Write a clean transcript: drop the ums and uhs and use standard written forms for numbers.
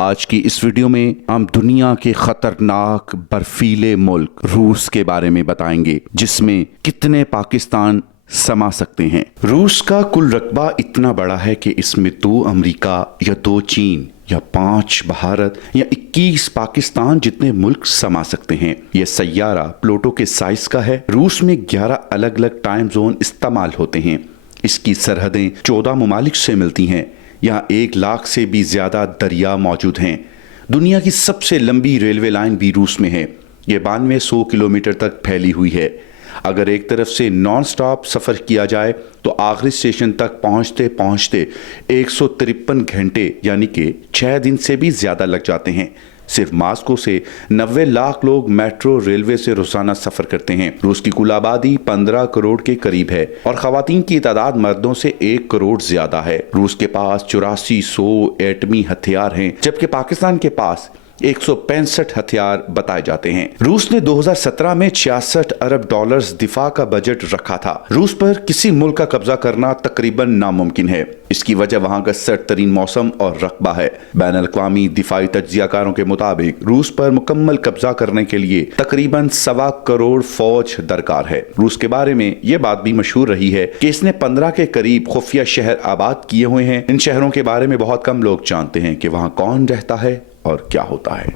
آج کی اس ویڈیو میں ہم دنیا کے خطرناک برفیلے ملک روس کے بارے میں بتائیں گے، جس میں کتنے پاکستان سما سکتے ہیں۔ روس کا کل رقبہ اتنا بڑا ہے کہ اس میں 2 امریکہ یا 2 چین یا 5 بھارت یا 21 پاکستان جتنے ملک سما سکتے ہیں۔ یہ سیارہ پلوٹو کے سائز کا ہے۔ روس میں 11 الگ الگ ٹائم زون استعمال ہوتے ہیں۔ اس کی سرحدیں 14 ممالک سے ملتی ہیں۔ یہاں 1 لاکھ سے بھی زیادہ دریا موجود ہیں۔ دنیا کی سب سے لمبی ریلوے لائن بھی روس میں ہے۔ یہ 9200 کلومیٹر تک پھیلی ہوئی ہے۔ اگر ایک طرف سے نان سٹاپ سفر کیا جائے تو آخری اسٹیشن تک پہنچتے 153 گھنٹے یعنی کہ 6 دن سے بھی زیادہ لگ جاتے ہیں۔ صرف ماسکو سے 90 لاکھ لوگ میٹرو ریلوے سے روزانہ سفر کرتے ہیں۔ روس کی کل آبادی 15 کروڑ کے قریب ہے اور خواتین کی تعداد مردوں سے 1 کروڑ زیادہ ہے۔ روس کے پاس 8400 ایٹمی ہتھیار ہیں، جبکہ پاکستان کے پاس 165 ہتھیار بتائے جاتے ہیں۔ روس نے 2017 میں 66 ارب ڈالرز دفاع کا بجٹ رکھا تھا۔ روس پر کسی ملک کا قبضہ کرنا تقریباً ناممکن ہے۔ اس کی وجہ وہاں کا سرد ترین موسم اور رقبہ ہے۔ بین الاقوامی دفاعی تجزیہ کاروں کے مطابق روس پر مکمل قبضہ کرنے کے لیے تقریباً 1.25 کروڑ فوج درکار ہے۔ روس کے بارے میں یہ بات بھی مشہور رہی ہے کہ اس نے 15 کے قریب خفیہ شہر آباد کیے ہوئے ہیں۔ ان شہروں کے بارے میں بہت کم لوگ جانتے ہیں کہ وہاں کون رہتا ہے اور کیا ہوتا ہے۔